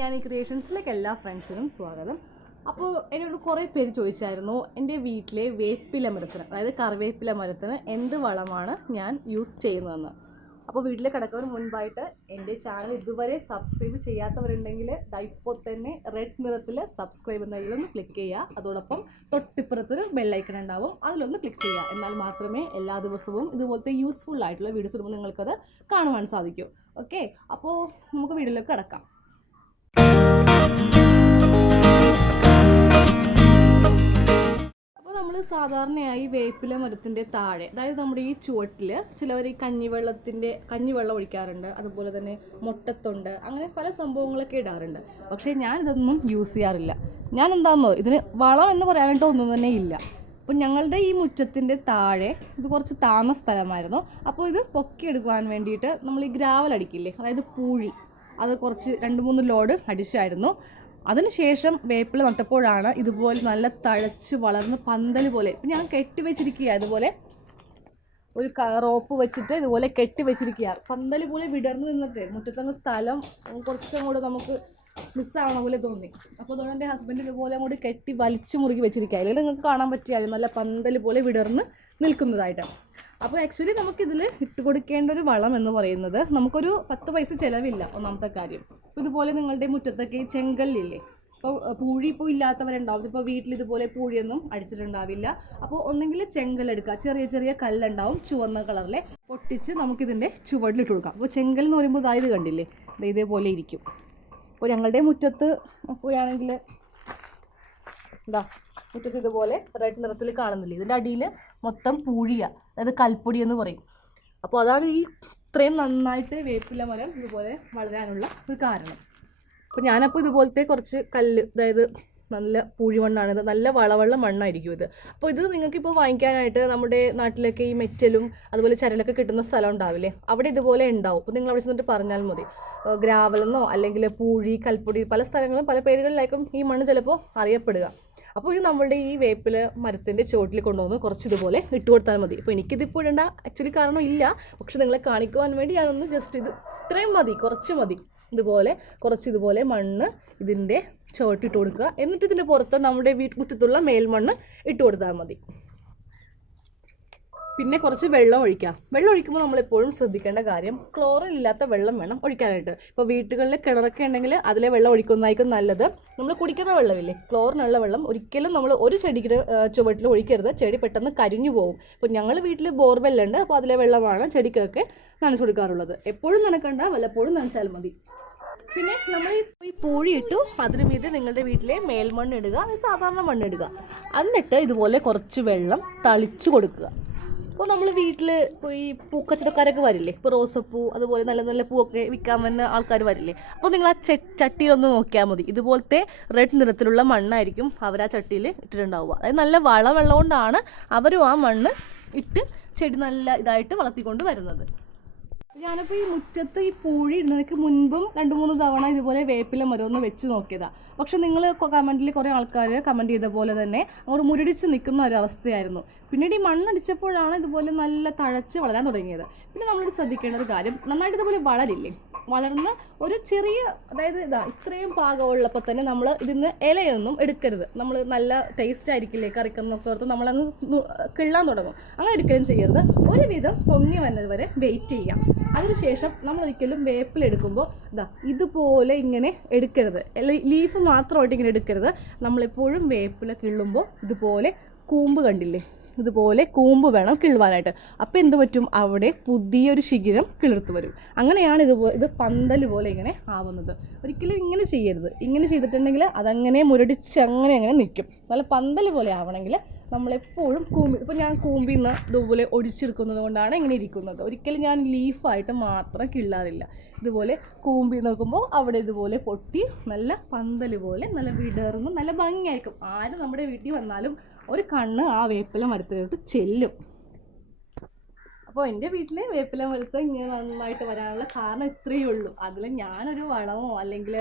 ഞാൻ ഈ ക്രിയേഷൻസിലേക്ക് എല്ലാ ഫ്രണ്ട്സിനും സ്വാഗതം. അപ്പോൾ എന്നോട് കുറേ പേര് ചോദിച്ചായിരുന്നു എൻ്റെ വീട്ടിലെ വേപ്പില മരത്തിന്, അതായത് കറിവേപ്പില മരത്തിന് എന്ത് വളമാണ് ഞാൻ യൂസ് ചെയ്യുന്നതെന്ന്. അപ്പോൾ വീട്ടിൽ കിടക്കുന്നതിന് മുൻപായിട്ട് എൻ്റെ ചാനൽ ഇതുവരെ സബ്സ്ക്രൈബ് ചെയ്യാത്തവരുണ്ടെങ്കിൽ ഇപ്പോൾ തന്നെ റെഡ് നിറത്തിൽ സബ്സ്ക്രൈബ് എന്നതിലൊന്ന് ക്ലിക്ക് ചെയ്യുക. അതോടൊപ്പം തൊട്ടിപ്പുറത്തൊരു ബെല്ലൈക്കൺ ഉണ്ടാവും, അതിലൊന്ന് ക്ലിക്ക് ചെയ്യുക. എന്നാൽ മാത്രമേ എല്ലാ ദിവസവും ഇതുപോലത്തെ യൂസ്ഫുൾ ആയിട്ടുള്ള വീഡിയോസ് ഇടുമ്പോൾ നിങ്ങൾക്കത് കാണുവാൻ സാധിക്കൂ. ഓക്കെ, അപ്പോൾ നമുക്ക് വീഡിയോയിലേക്ക് കിടക്കാം. അപ്പോൾ നമ്മൾ സാധാരണയായി വേപ്പില മരത്തിൻ്റെ താഴെ, അതായത് നമ്മുടെ ഈ ചുവട്ടിൽ ചിലവർ ഈ കഞ്ഞിവെള്ളം ഒഴിക്കാറുണ്ട്, അതുപോലെ തന്നെ മുട്ടത്തൊണ്ട്, അങ്ങനെ പല സംഭവങ്ങളൊക്കെ ഇടാറുണ്ട്. പക്ഷേ ഞാനിതൊന്നും യൂസ് ചെയ്യാറില്ല. ഞാൻ എന്താണെന്നോ, ഇതിന് വളം എന്ന് പറയാനായിട്ട് ഒന്നും തന്നെ ഇല്ല. അപ്പോൾ ഞങ്ങളുടെ ഈ മുറ്റത്തിൻ്റെ താഴെ ഇത് കുറച്ച് താഴ്ന്ന സ്ഥലമായിരുന്നു. അപ്പോൾ ഇത് പൊക്കിയെടുക്കുവാൻ വേണ്ടിയിട്ട് നമ്മൾ ഈ ഗ്രാവൽ അടിക്കില്ലേ, അതായത് പൂഴി, അത് കുറച്ച് 2-3 ലോഡ് അടിച്ചായിരുന്നു. അതിനുശേഷം വേപ്പില നട്ടപ്പോഴാണ് ഇതുപോലെ നല്ല തഴച്ച് വളർന്ന് പന്തൽ പോലെ. ഇപ്പം ഞാൻ കെട്ടിവെച്ചിരിക്കുക, ഇതുപോലെ ഒരു റോപ്പ് വെച്ചിട്ട് ഇതുപോലെ കെട്ടിവെച്ചിരിക്കുക. പന്തൽ പോലെ വിടർന്ന് നിന്നിട്ട് മുറ്റത്തുള്ള സ്ഥലം കുറച്ചും കൂടെ നമുക്ക് മിസ്സാവണ പോലെ തോന്നി. അപ്പോൾ അതുകൊണ്ട് എൻ്റെ ഹസ്ബൻഡ് ഇതുപോലെ അങ്ങോട്ട് കെട്ടി വലിച്ചു മുറുകി വെച്ചിരിക്കുക. അല്ലെങ്കിൽ നിങ്ങൾക്ക് കാണാൻ പറ്റിയാലും നല്ല പന്തൽ പോലെ വിടർന്ന് നിൽക്കുന്നതായിട്ട്. അപ്പോൾ ആക്ച്വലി നമുക്കിതിൽ ഇട്ട് കൊടുക്കേണ്ട ഒരു വളം എന്ന് പറയുന്നത്, നമുക്കൊരു 10 പൈസ ചിലവില്ല. ഒന്നാമത്തെ കാര്യം, അപ്പോൾ ഇതുപോലെ നിങ്ങളുടെ മുറ്റത്തൊക്കെ ഈ ചെങ്കല്ലില്ലേ, ഇപ്പോൾ പൂഴി ഇപ്പോൾ ഇല്ലാത്തവരുണ്ടാവും, ഇപ്പോൾ വീട്ടിൽ ഇതുപോലെ പൂഴിയൊന്നും അടിച്ചിട്ടുണ്ടാവില്ല. അപ്പോൾ ഒന്നെങ്കിൽ ചെങ്കല്ലെടുക്കുക, ചെറിയ ചെറിയ കല്ലുണ്ടാവും ചുവന്ന കളറിലെ, പൊട്ടിച്ച് നമുക്കിതിൻ്റെ ചുവടിലിട്ട് കൊടുക്കാം. അപ്പോൾ ചെങ്കൽ എന്ന് പറയുമ്പോൾ ഇതായത് കണ്ടില്ലേ, ഇതേപോലെ ഇരിക്കും. അപ്പോൾ ഞങ്ങളുടെ മുറ്റത്ത് നോക്കുകയാണെങ്കിൽ ഇതാ മുറ്റത്ത് ഇതുപോലെ റെഡ് നിറത്തിൽ കാണുന്നില്ലേ, ഇതിൻ്റെ അടിയിൽ മൊത്തം പൂഴിയ, അതായത് കൽപ്പൊടി എന്ന് പറയും. അപ്പോൾ അതാണ് ഈ ഇത്രയും നന്നായിട്ട് വേപ്പില മരം ഇതുപോലെ വളരാനുള്ള ഒരു കാരണം. അപ്പോൾ ഞാനപ്പോൾ ഇതുപോലത്തെ കുറച്ച് കല്ല്, അതായത് നല്ല പൂഴിമണ്ണാണിത്, നല്ല വളവുള്ള മണ്ണായിരിക്കും ഇത്. അപ്പോൾ ഇത് നിങ്ങൾക്കിപ്പോൾ വാങ്ങിക്കാനായിട്ട് നമ്മുടെ നാട്ടിലൊക്കെ ഈ മെറ്റലും അതുപോലെ ചരലൊക്കെ കിട്ടുന്ന സ്ഥലം ഉണ്ടാവില്ലേ, അവിടെ ഇതുപോലെ ഉണ്ടാവും. അപ്പോൾ നിങ്ങൾ അവിടെ ചെന്നിട്ട് പറഞ്ഞാൽ മതി, ഗ്രാവലെന്നോ അല്ലെങ്കിൽ പൂഴി, കൽപ്പൊടി, പല സ്ഥലങ്ങളും പല പേരുകളിലായിരിക്കും ഈ മണ്ണ് ചിലപ്പോൾ അറിയപ്പെടുക. അപ്പോൾ ഇത് നമ്മളുടെ ഈ വേപ്പില മരത്തിൻ്റെ ചുവട്ടിൽ കൊണ്ടുവന്ന് കുറച്ച് ഇതുപോലെ ഇട്ട് കൊടുത്താൽ മതി. ഇപ്പോൾ എനിക്കിതിപ്പോൾ ഇടേണ്ട ആക്ച്വലി കാരണം ഇല്ല, പക്ഷെ നിങ്ങളെ കാണിക്കുവാൻ വേണ്ടി ഞാനൊന്ന് ജസ്റ്റ് ഇത് ഇത്രയും മതി, കുറച്ച് മതി. ഇതുപോലെ കുറച്ച് ഇതുപോലെ മണ്ണ് ഇതിൻ്റെ ചുവട്ടിട്ട് കൊടുക്കുക. എന്നിട്ട് ഇതിൻ്റെ പുറത്ത് നമ്മുടെ വീട്ടുമുറ്റത്തുള്ള മേൽമണ്ണ് ഇട്ട് കൊടുത്താൽ മതി. പിന്നെ കുറച്ച് വെള്ളം ഒഴിക്കുക. വെള്ളം ഒഴിക്കുമ്പോൾ നമ്മളെപ്പോഴും ശ്രദ്ധിക്കേണ്ട കാര്യം, ക്ലോറിൻ ഇല്ലാത്ത വെള്ളം വേണം ഒഴിക്കാനായിട്ട്. ഇപ്പോൾ വീട്ടുകളിൽ കിണറൊക്കെ ഉണ്ടെങ്കിൽ അതിലെ വെള്ളം ഒഴിക്കുന്നതായിരിക്കും നല്ലത്. നമ്മൾ കുടിക്കുന്ന വെള്ളമില്ലേ, ക്ലോറിനുള്ള വെള്ളം ഒരിക്കലും നമ്മൾ ഒരു ചെടിക്ക് ചുവട്ടിൽ ഒഴിക്കരുത്, ചെടി പെട്ടെന്ന് കരിഞ്ഞു പോകും. ഇപ്പോൾ ഞങ്ങൾ വീട്ടിൽ ബോർവെല്ലുണ്ട്, അപ്പോൾ അതിലെ വെള്ളമാണ് ചെടിക്കൊക്കെ നനച്ചു കൊടുക്കാറുള്ളത്. എപ്പോഴും നനക്കണ്ട, വല്ലപ്പോഴും നനച്ചാൽ മതി. പിന്നെ നമ്മൾ ഈ പൂഴി ഇട്ടു, അതിന് മീതെ നിങ്ങളുടെ വീട്ടിലെ മേൽമണ്ണ് ഇടുക, സാധാരണ മണ്ണിടുക. എന്നിട്ട് ഇതുപോലെ കുറച്ച് വെള്ളം തളിച്ചു കൊടുക്കുക. അപ്പോൾ നമ്മൾ വീട്ടിൽ ഇപ്പോൾ ഈ പൂക്കച്ചവടക്കാരൊക്കെ വരില്ലേ, ഇപ്പോൾ റോസപ്പൂ അതുപോലെ നല്ല നല്ല പൂവൊക്കെ വിൽക്കാൻ വന്ന ആൾക്കാർ വരില്ലേ, അപ്പോൾ നിങ്ങൾ ആ ചട്ടിയിലൊന്ന് നോക്കിയാൽ മതി, ഇതുപോലത്തെ റെഡ് നിറത്തിലുള്ള മണ്ണായിരിക്കും അവർ ആ ചട്ടിയിൽ ഇട്ടിട്ടുണ്ടാവുക. അതായത് നല്ല വെള്ളം കൊണ്ടാണ് അവരും ആ മണ്ണ് ഇട്ട് ചെടി നല്ല ഇതായിട്ട് വളർത്തിക്കൊണ്ട് വരുന്നത്. ഞാനിപ്പോൾ ഈ മുറ്റത്ത് ഈ പൂഴി ഇടുന്നതിന് മുൻപും 2-3 തവണ ഇതുപോലെ വേപ്പില മരം ഒന്ന് വെച്ച് നോക്കിയതാണ്. പക്ഷെ നിങ്ങൾ കമൻറ്റിൽ കുറേ ആൾക്കാർ കമൻറ്റ് ചെയ്ത പോലെ തന്നെ അങ്ങോട്ട് മുരടിച്ച് നിൽക്കുന്ന ഒരവസ്ഥയായിരുന്നു. പിന്നീട് ഈ മണ്ണടിച്ചപ്പോഴാണ് ഇതുപോലെ നല്ല തഴച്ച് വളരാൻ തുടങ്ങിയത്. പിന്നെ നമ്മളോട് ശ്രദ്ധിക്കേണ്ട ഒരു കാര്യം, നന്നായിട്ട് ഇതുപോലെ വളരില്ലേ, വളർന്ന് ഒരു ചെറിയ, അതായത് ഇത്രയും പാകമുള്ളപ്പോൾ തന്നെ നമ്മൾ ഇതിന് ഇലയൊന്നും എടുക്കരുത്. നമ്മൾ നല്ല ടേസ്റ്റ് ആയിരിക്കില്ലേ കറിക്കെന്നൊക്കെ ഓർത്ത് നമ്മളങ്ങ് കിള്ളാൻ തുടങ്ങും. അങ്ങനെ എടുക്കുകയും ചെയ്യരുത്. ഒരുവിധം പൊങ്ങി വന്നത് വരെ വെയിറ്റ് ചെയ്യാം. അതിനുശേഷം നമ്മളൊരിക്കലും വേപ്പിലെടുക്കുമ്പോൾ ഇതുപോലെ ഇങ്ങനെ എടുക്കരുത്, ലീഫ് മാത്രമായിട്ട് ഇങ്ങനെ എടുക്കരുത്. നമ്മളെപ്പോഴും വേപ്പില കിള്ളുമ്പോൾ ഇതുപോലെ കൂമ്പ് കണ്ടില്ലേ, ഇതുപോലെ കൂമ്പ് വേണം കിള്ളുവാനായിട്ട്. അപ്പോൾ എന്ത് പറ്റും, അവിടെ പുതിയൊരു ശിഖരം കിളിർത്ത് വരും. അങ്ങനെയാണ് ഇത് പന്തൽ പോലെ ഇങ്ങനെ ആവുന്നത്. ഒരിക്കലും ഇങ്ങനെ ചെയ്യരുത്. ഇങ്ങനെ ചെയ്തിട്ടുണ്ടെങ്കിൽ അതങ്ങനെ മുരടിച്ച് അങ്ങനെ നിൽക്കും. നല്ല പന്തൽ പോലെ ആവണമെങ്കിൽ നമ്മളെപ്പോഴും ഇപ്പോൾ ഞാൻ കൂമ്പിൽ നിന്ന് ഇതുപോലെ ഒടിച്ചെടുക്കുന്നത് കൊണ്ടാണ് ഇങ്ങനെ ഇരിക്കുന്നത്. ഒരിക്കലും ഞാൻ ലീഫായിട്ട് മാത്രം കിള്ളാറില്ല. ഇതുപോലെ കൂമ്പി നോക്കുമ്പോൾ അവിടെ ഇതുപോലെ പൊട്ടി നല്ല പന്തൽ പോലെ നല്ല വിടർന്ന് നല്ല ഭംഗിയായിരിക്കും. ആരും നമ്മുടെ വീട്ടിൽ വന്നാലും ഒരു കണ്ണ് ആ വേപ്പില മരത്തിലോട്ട് ചെല്ലും. അപ്പോൾ എൻ്റെ വീട്ടിൽ വേപ്പില മരത്ത് ഇങ്ങനെ നന്നായിട്ട് വരാനുള്ള കാരണം ഇത്രയേ ഉള്ളൂ. അതിൽ ഞാനൊരു വളമോ അല്ലെങ്കിൽ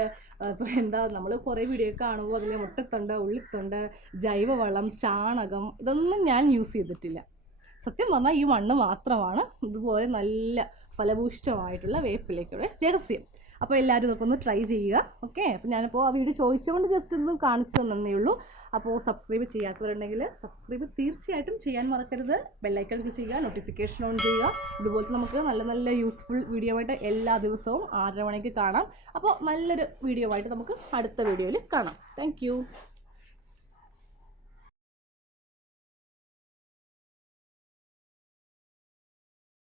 ഇപ്പോൾ നമ്മൾ കുറേ വീഡിയോ കാണുമ്പോൾ അതിൽ മുട്ടത്തൊണ്ട്, ഉള്ളിത്തൊണ്ട്, ജൈവവളം, ചാണകം, ഇതൊന്നും ഞാൻ യൂസ് ചെയ്തിട്ടില്ല. സത്യം പറഞ്ഞാൽ ഈ മണ്ണ് മാത്രമാണ് ഇതുപോലെ നല്ല ഫലഭൂഷ്ടമായിട്ടുള്ള വേപ്പിലയ്ക്കുള്ള രഹസ്യം. അപ്പോൾ എല്ലാവരും ഇതൊക്കെ ഒന്ന് ട്രൈ ചെയ്യുക. ഓക്കെ, അപ്പോൾ ഞാനിപ്പോൾ ആ വീഡിയോ ചോദിച്ചുകൊണ്ട് ജസ്റ്റ് ഒന്ന് കാണിച്ചു തന്നേ ഉള്ളൂ. അപ്പോൾ സബ്സ്ക്രൈബ് ചെയ്യാത്തവരുണ്ടെങ്കിൽ സബ്സ്ക്രൈബ് തീർച്ചയായിട്ടും ചെയ്യാൻ മറക്കരുത്. ബെല്ലൈക്കൺ ക്ലിക്ക് ചെയ്യുക, നോട്ടിഫിക്കേഷൻ ഓൺ ചെയ്യുക. ഇതുപോലത്തെ നമുക്ക് നല്ല നല്ല യൂസ്ഫുൾ വീഡിയോ ആയിട്ട് എല്ലാ ദിവസവും 6:30 മണിക്ക് കാണാം. അപ്പോൾ നല്ലൊരു വീഡിയോ ആയിട്ട് നമുക്ക് അടുത്ത വീഡിയോയിൽ കാണാം. താങ്ക്